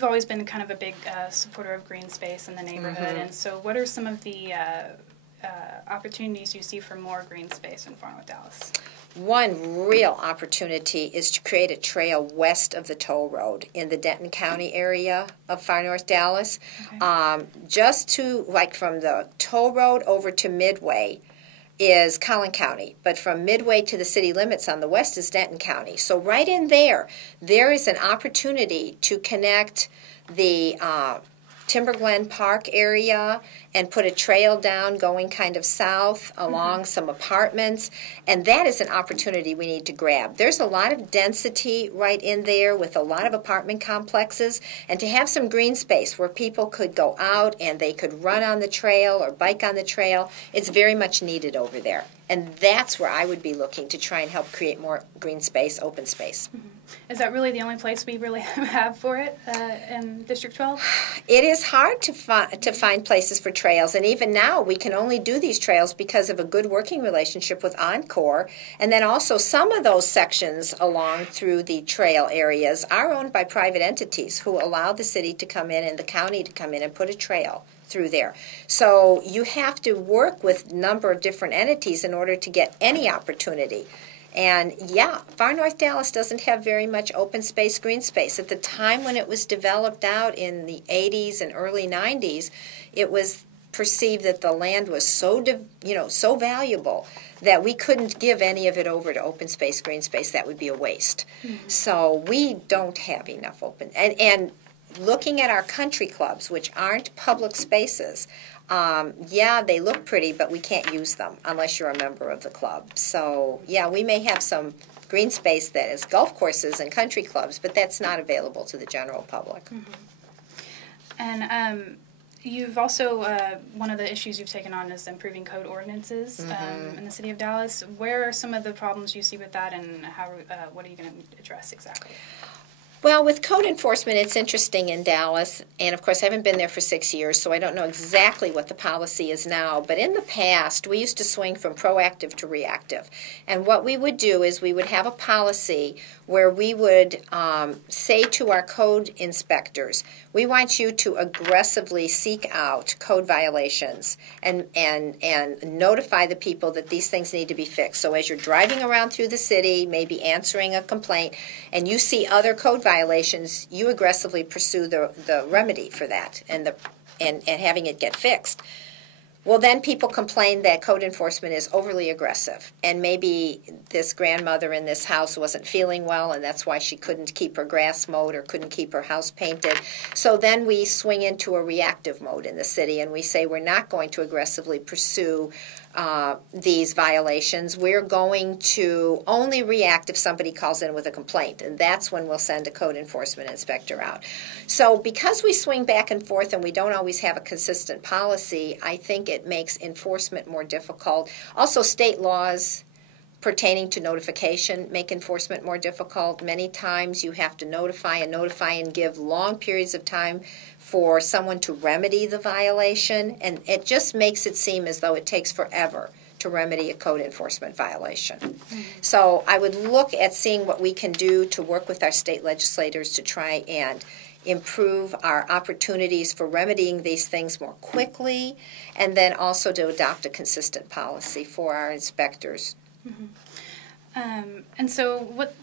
you've always been kind of a big supporter of green space in the neighborhood, and so what are some of the opportunities you see for more green space in Far North Dallas? One real opportunity is to create a trail west of the toll road in the Denton County area of Far North Dallas. Okay. Just to, like, from the toll road over to Midway is Collin County, but from Midway to the city limits on the west is Denton County. So right in there, there is an opportunity to connect the Timber Glen Park area and put a trail down going kind of south along some apartments, and that is an opportunity we need to grab. There's a lot of density right in there with a lot of apartment complexes, and to have some green space where people could go out and they could run on the trail or bike on the trail, it's very much needed over there. And that's where I would be looking to try and help create more green space, open space. Is that really the only place we really have for it in District 12? It is hard to find places for trails, and even now we can only do these trails because of a good working relationship with Encore, and then also some of those sections along through the trail areas are owned by private entities who allow the city to come in and the county to come in and put a trail through there. So you have to work with a number of different entities in order to get any opportunity. And yeah, Far North Dallas doesn't have very much open space, green space. At the time when it was developed out in the 80s and early 90s, it was perceived that the land was so valuable that we couldn't give any of it over to open space, green space. That would be a waste. So we don't have enough open. And looking at our country clubs, which aren't public spaces, yeah, they look pretty, but we can't use them unless you're a member of the club. So, yeah, we may have some green space that is golf courses and country clubs, but that's not available to the general public. And you've also, one of the issues you've taken on is improving code ordinances in the city of Dallas. Where are some of the problems you see with that, and what are you going to address exactly? Well, with code enforcement, it's interesting in Dallas, and of course I haven't been there for 6 years, so I don't know exactly what the policy is now, but in the past we used to swing from proactive to reactive. And what we would do is we would have a policy where we would say to our code inspectors, we want you to aggressively seek out code violations and notify the people that these things need to be fixed. So as you're driving around through the city, maybe answering a complaint, and you see other code violations, you aggressively pursue the remedy for that and having it get fixed. Well, then people complain that code enforcement is overly aggressive, and maybe this grandmother in this house wasn't feeling well, and that's why she couldn't keep her grass mowed or couldn't keep her house painted. So then we swing into a reactive mode in the city, and we say we're not going to aggressively pursue these violations. We're going to only react if somebody calls in with a complaint, and that's when we'll send a code enforcement inspector out. So because we swing back and forth and we don't always have a consistent policy, I think it makes enforcement more difficult. Also, state laws pertaining to notification make enforcement more difficult. Many times you have to notify and give long periods of time for someone to remedy the violation, and it just makes it seem as though it takes forever to remedy a code enforcement violation. So I would look at seeing what we can do to work with our state legislators to try and improve our opportunities for remedying these things more quickly, and then also to adopt a consistent policy for our inspectors. And so, what?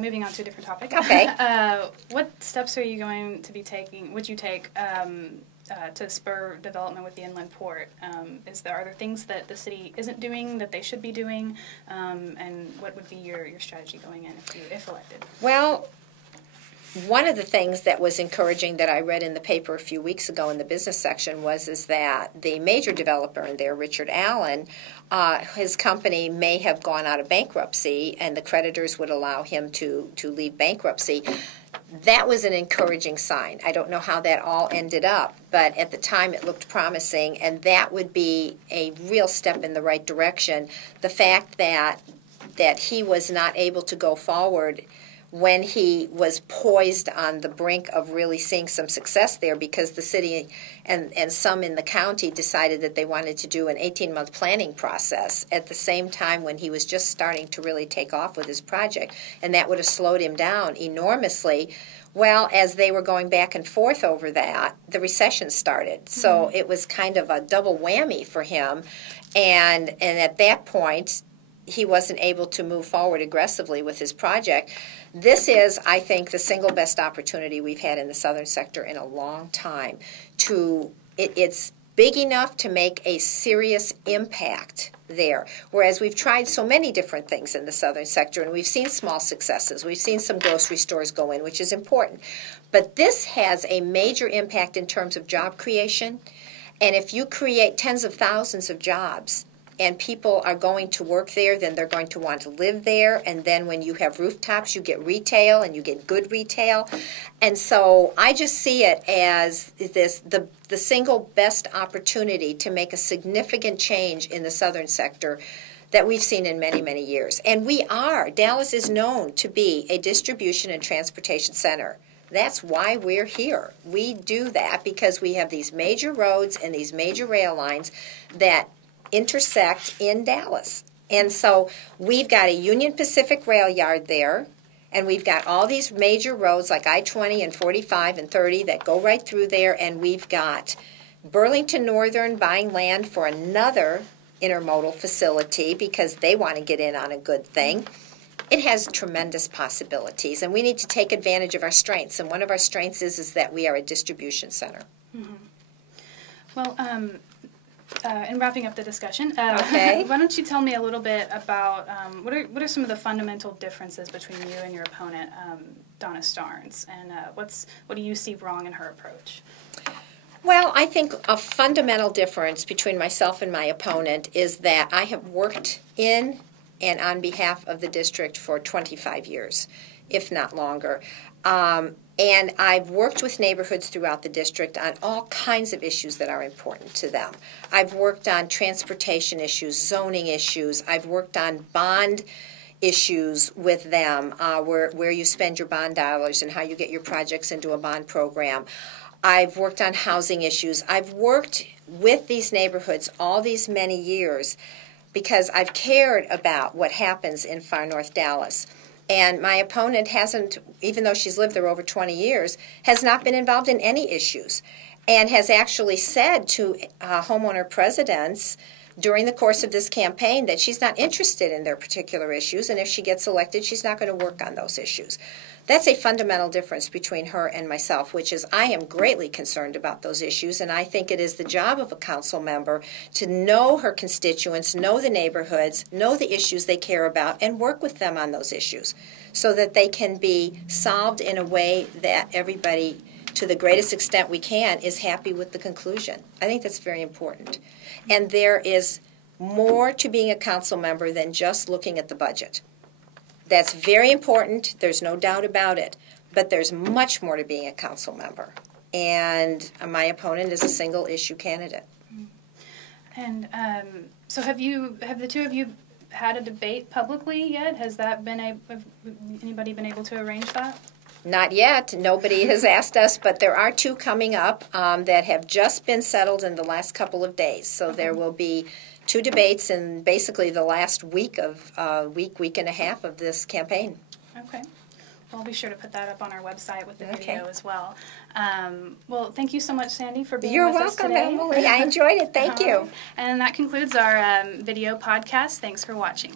Moving on to a different topic. Okay. What steps are you going to be taking? Would you take to spur development with the inland port? Are there things that the city isn't doing that they should be doing? And what would be your strategy going in if elected? Well, one of the things that was encouraging that I read in the paper a few weeks ago in the business section is that the major developer in there, Richard Allen, his company may have gone out of bankruptcy, and the creditors would allow him to leave bankruptcy. That was an encouraging sign. I don't know how that all ended up, but at the time it looked promising, and that would be a real step in the right direction. The fact that he was not able to go forward when he was poised on the brink of really seeing some success there, because the city and some in the county decided that they wanted to do an 18-month planning process at the same time when he was just starting to really take off with his project, and that would have slowed him down enormously. Well, as they were going back and forth over that, the recession started. So it was kind of a double whammy for him. And at that point, he wasn't able to move forward aggressively with his project. This is, I think, the single best opportunity we've had in the southern sector in a long time. It's big enough to make a serious impact there, whereas we've tried so many different things in the southern sector, and we've seen small successes. We've seen some grocery stores go in, which is important. But this has a major impact in terms of job creation, and if you create tens of thousands of jobs, and people are going to work there, then they're going to want to live there. And then when you have rooftops, you get retail, and you get good retail. And so I just see it as the single best opportunity to make a significant change in the southern sector that we've seen in many, many years. And Dallas is known to be a distribution and transportation center. That's why we're here. We do that because we have these major roads and these major rail lines that intersect in Dallas. And so we've got a Union Pacific rail yard there, and we've got all these major roads like I-20 and 45 and 30 that go right through there, and we've got Burlington Northern buying land for another intermodal facility because they want to get in on a good thing. It has tremendous possibilities, and we need to take advantage of our strengths, and one of our strengths is that we are a distribution center. Mm-hmm. Well, in wrapping up the discussion, okay. Why don't you tell me a little bit about what are some of the fundamental differences between you and your opponent, Donna Starnes, and what do you see wrong in her approach? Well, I think a fundamental difference between myself and my opponent is that I have worked in and on behalf of the district for 25 years, if not longer. And I've worked with neighborhoods throughout the district on all kinds of issues that are important to them. I've worked on transportation issues, zoning issues. I've worked on bond issues with them, where you spend your bond dollars and how you get your projects into a bond program. I've worked on housing issues. I've worked with these neighborhoods all these many years because I've cared about what happens in far north Dallas. And my opponent hasn't, even though she's lived there over 20 years, has not been involved in any issues and has actually said to homeowner presidents during the course of this campaign that she's not interested in their particular issues, and if she gets elected, she's not going to work on those issues. That's a fundamental difference between her and myself, which is I am greatly concerned about those issues, and I think it is the job of a council member to know her constituents, know the neighborhoods, know the issues they care about, and work with them on those issues so that they can be solved in a way that everybody, to the greatest extent we can, is happy with the conclusion. I think that's very important. And there is more to being a council member than just looking at the budget. That's very important. There's no doubt about it. But there's much more to being a council member. And my opponent is a single issue candidate. And so have the two of you had a debate publicly yet? Has anybody been able to arrange that? Not yet. Nobody has asked us, but there are two coming up that have just been settled in the last couple of days. So there will be two debates in basically the last week and a half of this campaign. Okay. Well, I'll be sure to put that up on our website with the video as well. Well, thank you so much, Sandy, for being with us today. You're welcome, Emily. I enjoyed it. Thank you. And that concludes our video podcast. Thanks for watching.